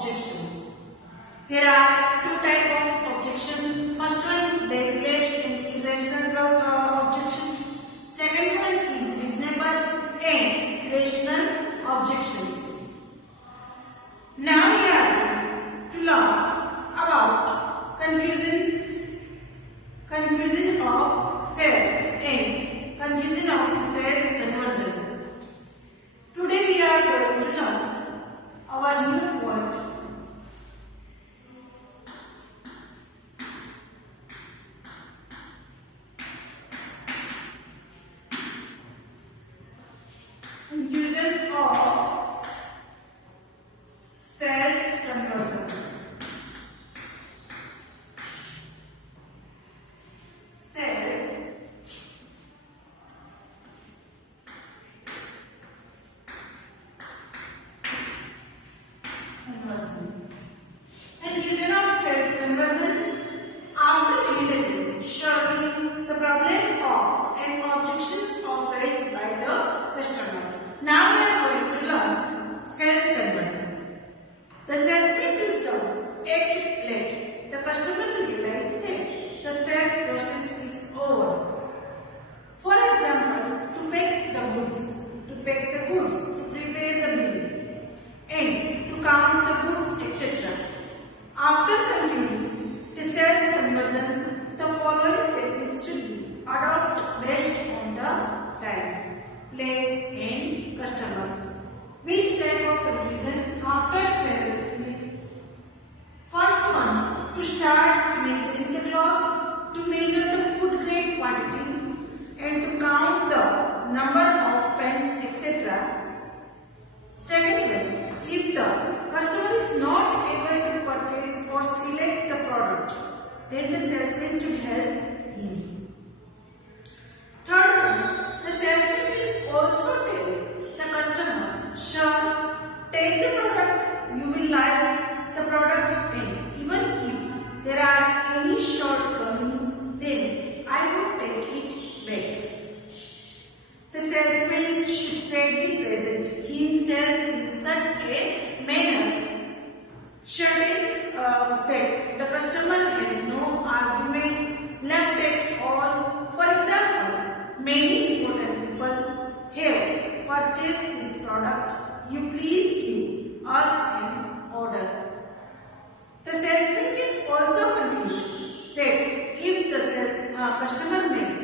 objections. There are two types of objections. First one is baseless and irrational objections. Second one is reasonable and rational objections. Now we are to learn about conclusion of cell and conclusion of cells conversion. Today we are going to learn our new word. Conclusion of cells conversion. Cells conversion. Conclusion of cells conversion. After reading showing the problem of and objections faced by the customer. Now we are going to learn cells conversion. The salesman to serve act late. The customer realizes that the sales process is over. For example, to pack the goods, to prepare the bill, and to count the goods, etc. After concluding the sales conversion, the following techniques should be adopted based on the time, place, and customer. Which type of conclusion after sales? First one, to start measuring the cloth, to measure the food grade quantity, and to count the number of pens, etc. Second one, if the customer is not able to purchase or select the product, then the salesman should help him. Third one, the salesman will also tell the customer, "Sure, take the product, you will like the product, and even if there are any shortcomings, then I will take it back." The salesman should sadly present himself in such a manner that the customer has no argument left at all. For example, many important people have purchased this product. You please give us an order. The salesman can also conclude that if the customer makes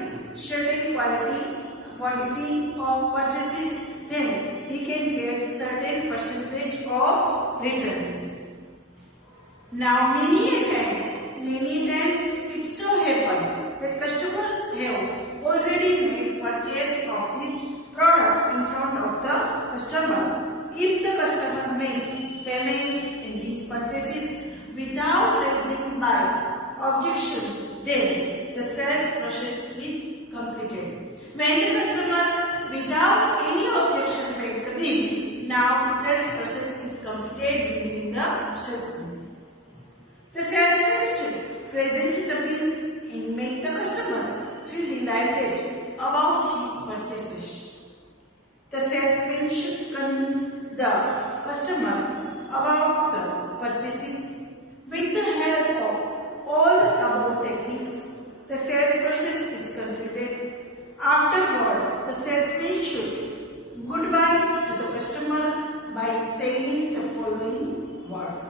certain quantity of purchases, then he can get certain percentage of returns. Now many times it so happens that customers have already made purchase of this product in front of the customer. If the customer makes payment in his purchases without raising by objections, then the sales process is completed. When the customer without any objection paid the bill, now sales process is completed within the salesman. The salesman should present the bill and make the customer feel delighted about his purchases. The salesman should convince the customer about the purchases. With the help of all the above techniques, the sales process is completed. Afterwards, the salesman should goodbye to the customer by saying the following words.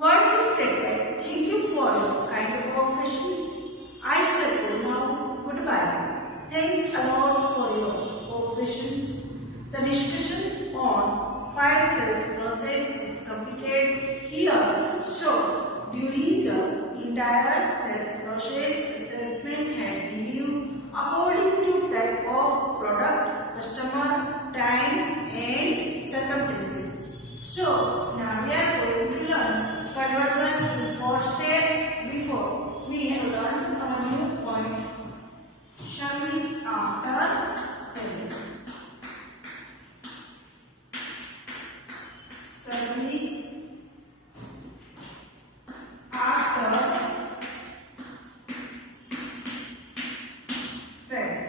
Words is that like, "Thank you for your kind cooperation. I shall go now. Goodbye. Thanks a lot for your cooperation." The discussion on fire sales process is completed here. So, during the entire sales process, the salesman had believed according to type of product, customer, time, and circumstances. So, now we are going to learn conversion in 4 steps. Before we have learned our new point. Service after selling. Service after sales.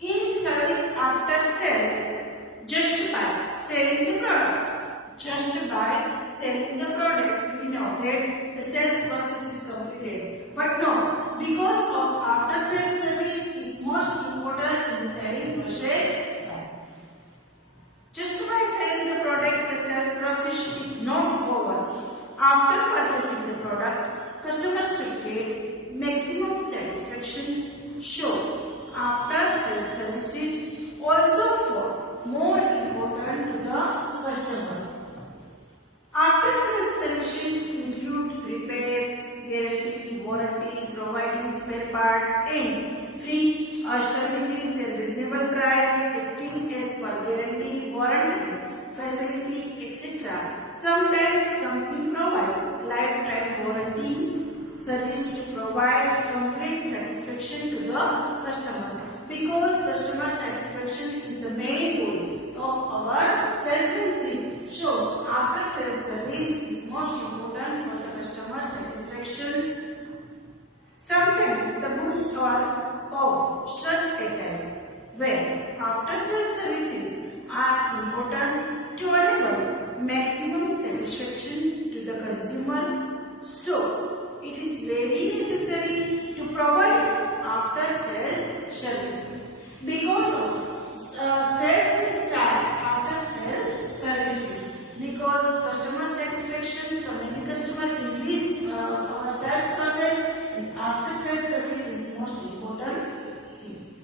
In service after sales, just by selling the product, facility, etc. Sometimes company provides lifetime warranty service to provide complete satisfaction to the customer. Because customer satisfaction is the main goal of our salesmanship. So, after sales service is most important for the customer satisfaction. Sometimes the goods are of such a type where after sales services are important to enable maximum satisfaction to the consumer. So, it is very necessary to provide after sales service. Because of sales will start after sales services. Because customer satisfaction, so many customers increase our sales process is after sales service is most important thing.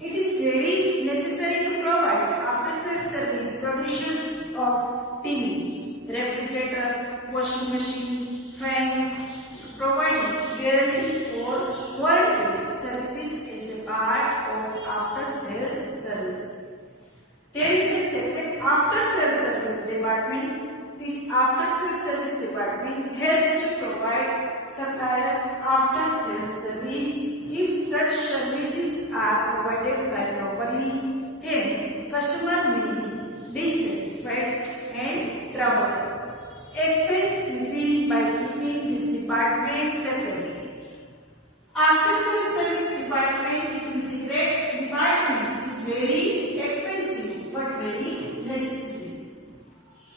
It is very necessary to provide after sales service provisions of TV, refrigerator, washing machine, fan, providing guarantee or warranty services is a part of after sales service. There is a separate after sales service department. This after sales service department helps to provide supplier after sales service. If such services are provided by properly, then customer may be dissatisfied and troubled. Expense increase by keeping this department separate. After sales service department, you can see great department is very expensive but very necessary.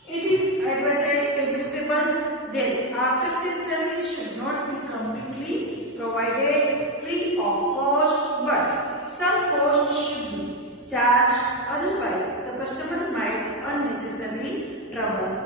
It is advisable that after sales service should not be completely provided free of cost, but some cost should be charged, otherwise the customer might unnecessarily trouble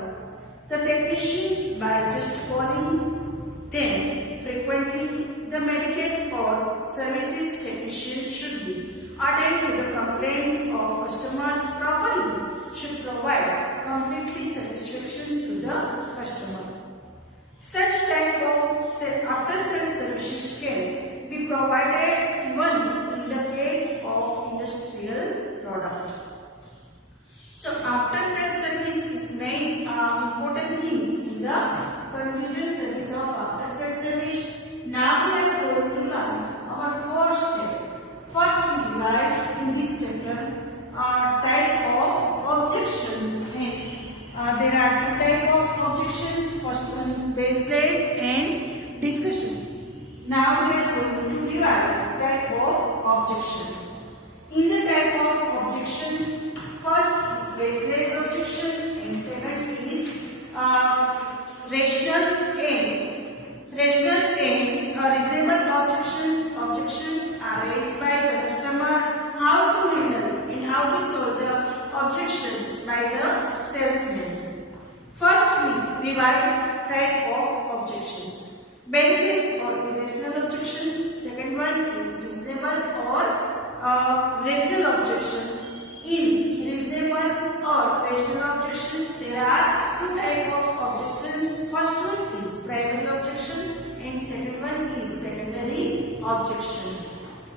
the technicians by just calling them frequently. The medical or services technicians should be attend to the complaints of customers properly, should provide completely satisfaction to the customer. Such type of after sales services can be provided even in the case of industrial product. So after sales service is main important things in the conclusion service of after sales service. Now we are going to learn our first step. First we revise in this chapter type of objections, and there are two type of objections. First one is baseless and discussion. Now we are going to revise type of objections. In the type of objections, first is baseless objection and second is rational and reasonable objections. Objections are raised by the customer. How to handle and how to solve the objections by the salesman. First we revise type of objections. Baseless or irrational objections. Second one is reasonable or rational objections. In reasonable or rational objections, there are two types of objections. First one is primary objection and second one is secondary objections.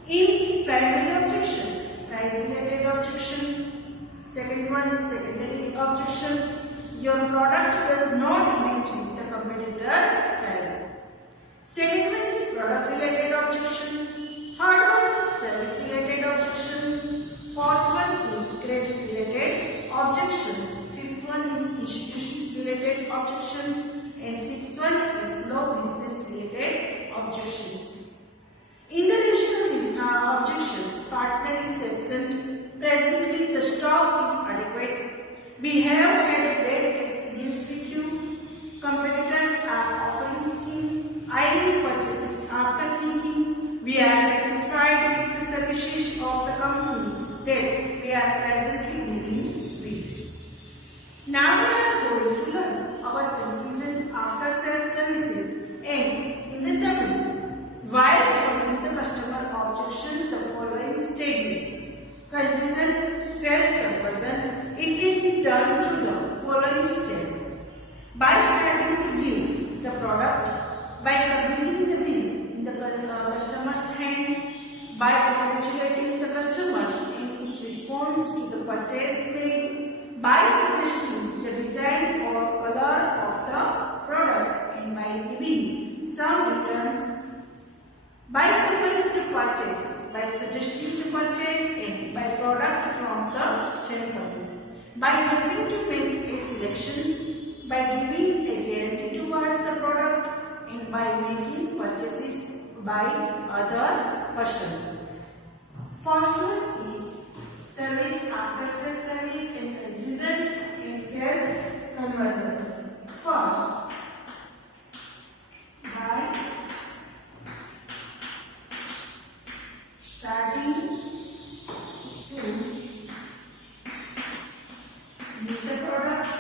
In primary objections, price related objection. Second one is secondary objections. Your product does not match with the competitor's price. Second one is product related objections. Third one is service related objections. Fourth one is credit related objections. Fifth one is institutions related objections. And sixth one is low business related objections. In the rational objections, partner is absent. Presently the stock is adequate. We have had a bad experience with you. Competitors are offering scheme. I will purchases after thinking. We are satisfied with the services of the company that we are presently dealing with. Now we are going to learn our conclusion after sales services, and in the summary, while solving the customer objection, the following stages. Conclusion, sales conversion. It can be done through the following steps. By starting to give the product, by submitting the bill in the customer's hand, by congratulating the customers in response to the purchase made, by suggesting the design or color of the product and by giving some returns, by suggesting to purchase, by suggesting to purchase any by product from the sample, by helping to make a selection, by giving a guarantee towards the product, and by making purchases by other persons. First one is service after sales service and the result in sales conversion. First, by starting to use the product,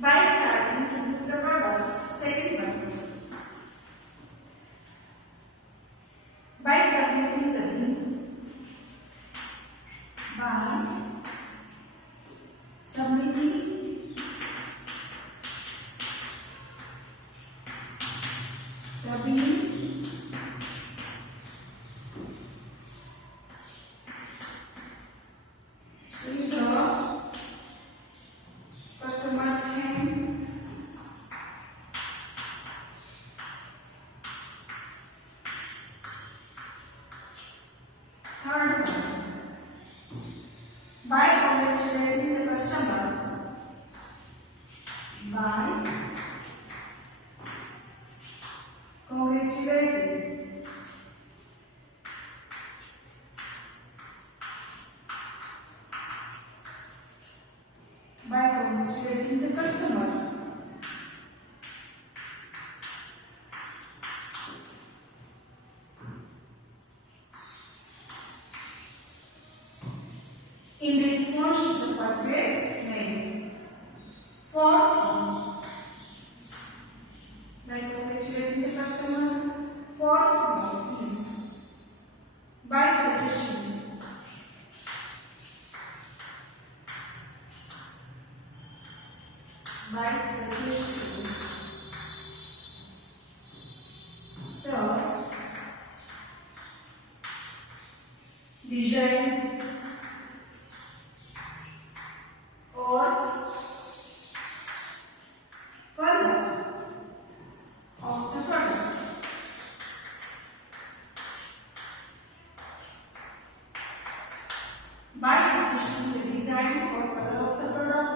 by starting to use the product. Second one, by submitting the bill, by submitting the bill in the customer's hand. Third one, by congratulating the customer, by congratulating the customer. In response to the purchase made. Fourth, by congratulating the customer. Fourth is by suggesting, by suggesting the design or color of the product. By suggesting the design or color of the product.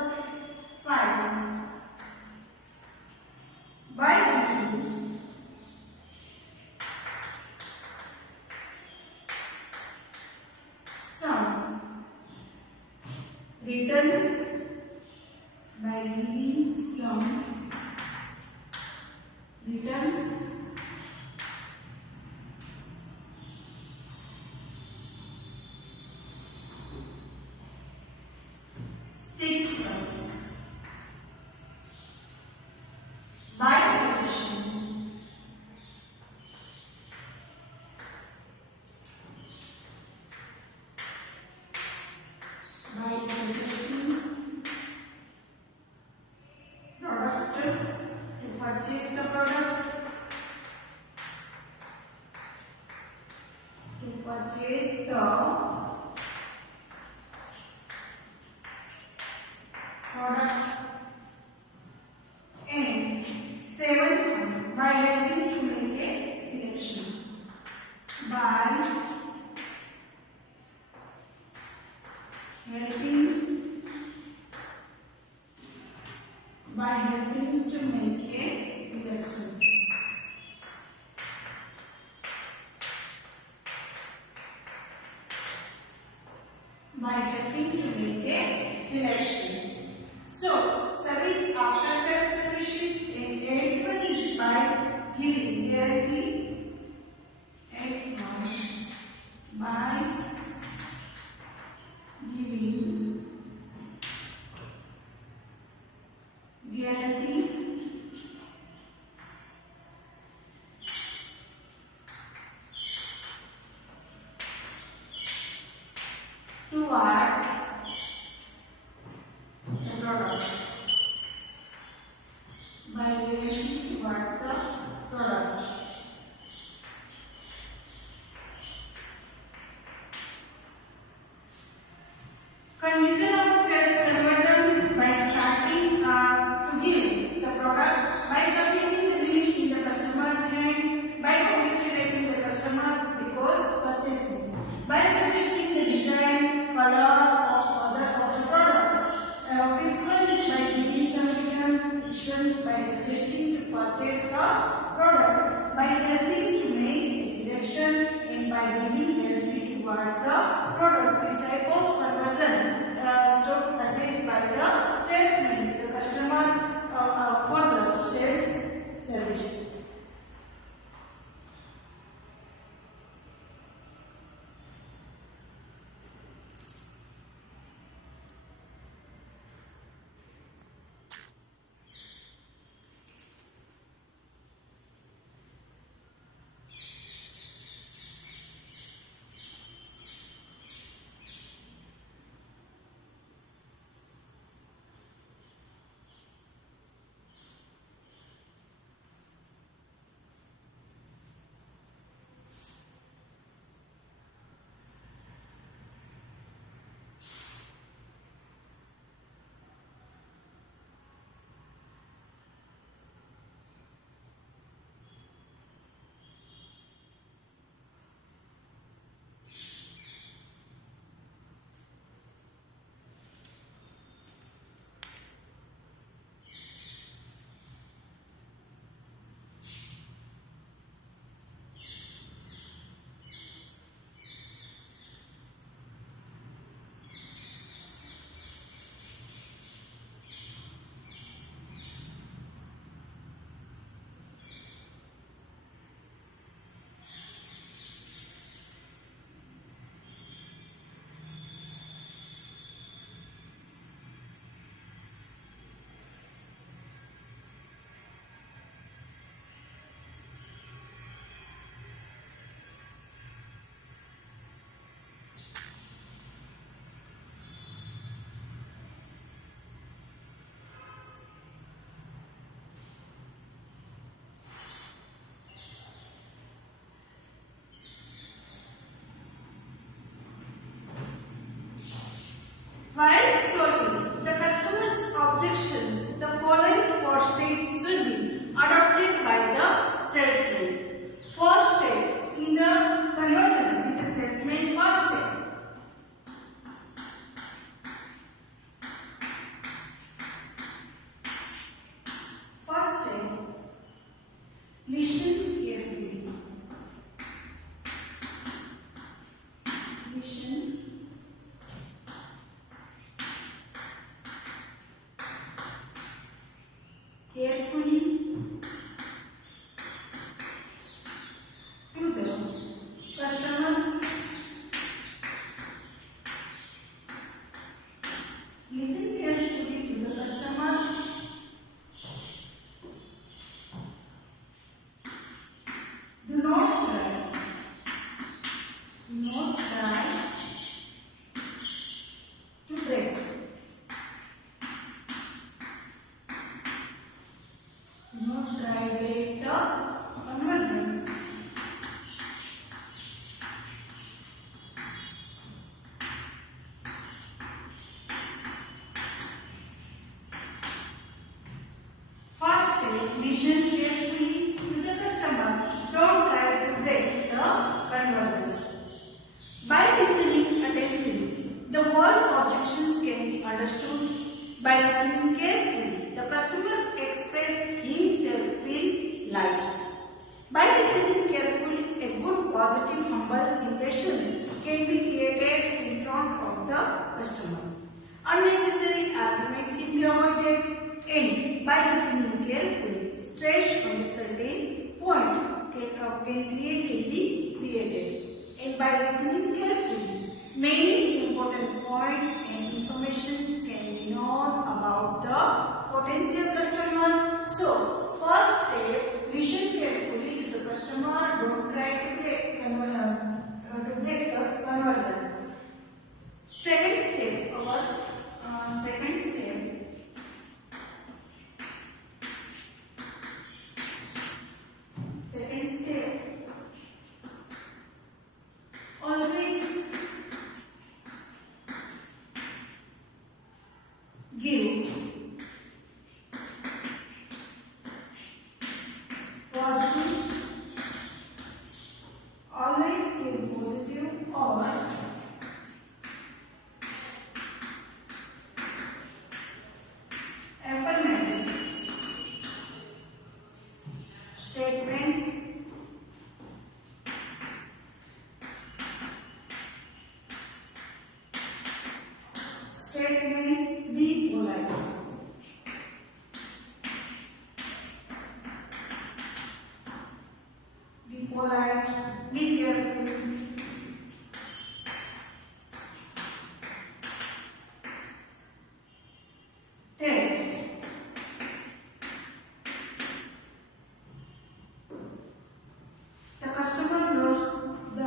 5. By giving some returns, by giving some returns, six, by suggestion, by suggesting product to purchase the product, to purchase the product. And 7, by helping to make a selection, by helping to make a selection. By helping to make a selection. So, service after sales services in 8 is by giving guarantee. 8 by giving guarantee towards the product, by guarantee towards the product. suggestions by suggesting to purchase the product, by helping to make a selection, and by giving guarantee towards the product. This type of conversion jokes assessed by the salesman, the customer for the sales service. While solving the customer's objections, the following four states should be adopted by the salesman. First stage in the conversion in the salesman first stage. First stage, listen carefully. Listen carefully to the customer. Listen carefully to the customer. Do not try. Do not try to break. Do not try to break the conversion. First stage, listen carefully to the customer. Don't try to break the conversion. By listening attentively, the word objections can be understood. By listening carefully, the customer expresses himself feel light. By listening carefully, a good, positive, humble impression can be created in front of the customer. Unnecessary argument can be avoided, and by listening carefully, stress on a certain point can be created. And by listening carefully, many important points and information can be known about the potential customer. So, first step, listen carefully to the customer. Don't try to break the conversion. Second step, always give positive Statements, be polite. Be polite, be careful. Take. The customer knows the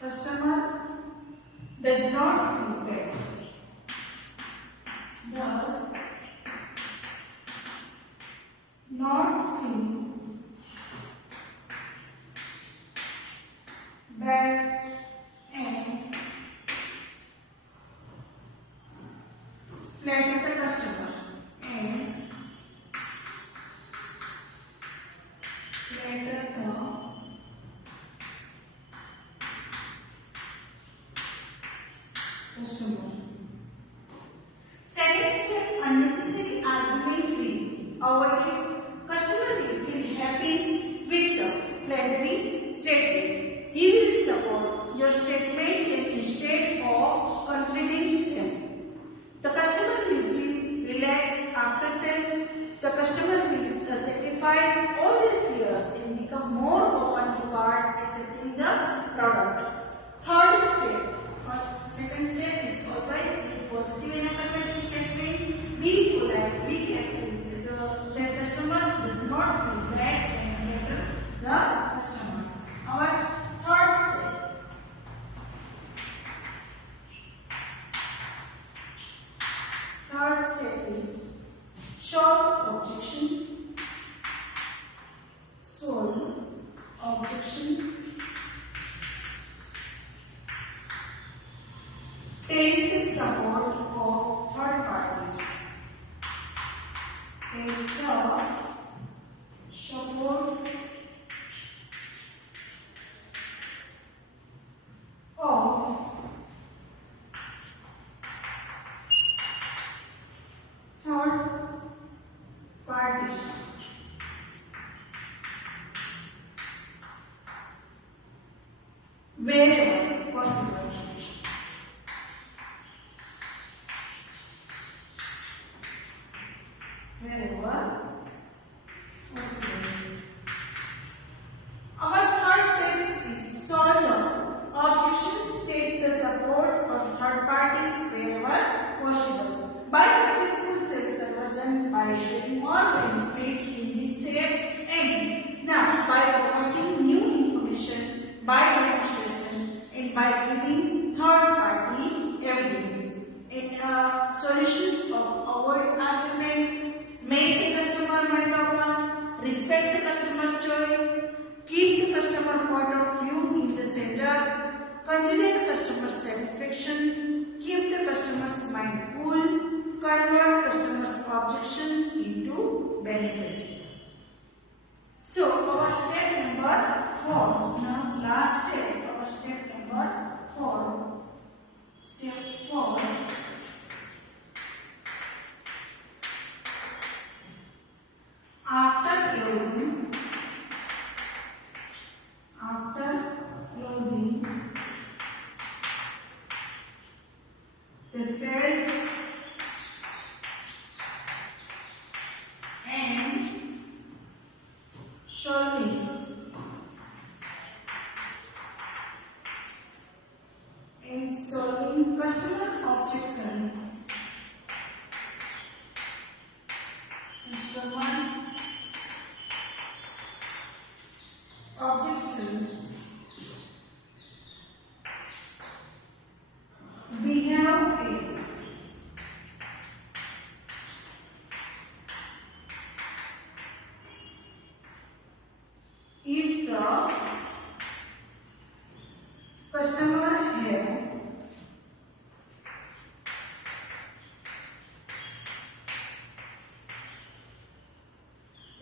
customer does not feel bad. Does not feel bad and flatter the customer and flatter the customer. Second step, unnecessary argument will avoid it. Customer will feel happy with the flattering statement. He will support your statement instead of completing them. The customer will feel relaxed after sales. The customer will sacrifice all their fears and become more open towards accepting the product. Third step. Second step is always be positive and affirmative statement. Be polite, be careful. The customers does not feel bad and flatter the customer. Our third step. Third step is short objection, solve objections, take the support of third parties. Take the support of third parties. Wherever possible. Wherever possible. Our third test is solve the objections, take the supports of third parties wherever possible. By successful sales conversion, by sharing more benefits in this step, and now by providing new information, by demonstration, and by giving third party evidence. And solutions of avoid arguments, make the customer mind open, respect the customer choice, keep the customer point of view in the center, consider customer satisfaction, keep the customer's mind cool, convert customer's objections into benefit. So our step number 4, now last step, our step number 4. Step 4. After closing, the sales and solving customer objection. Objections. Behave is if the customer have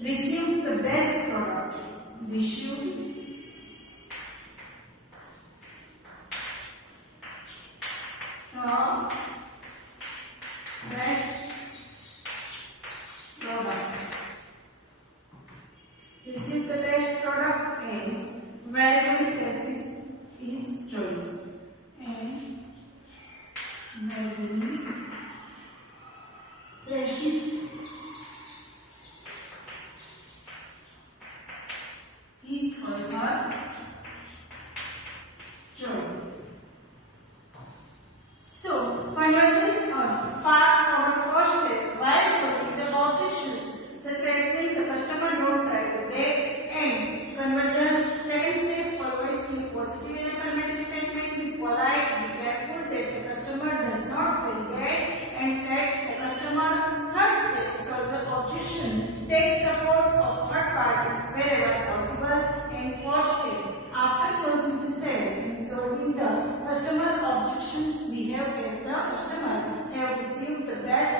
received the best product, received the best product. Receive the best product and variable basis is choice. And variable basis is for her choice. So, conversion or far from the first step, while sorting the objections, the salesman, the customer don't try to break and conversion. Second step, always give positive and affirmative statement. Be polite, be careful that the customer does not feel bad and fret the customer. Third step, solve the objection. Take support of third parties wherever possible. And fourth step, after closing the sale and solving the customer objections, behave as the customer have received the best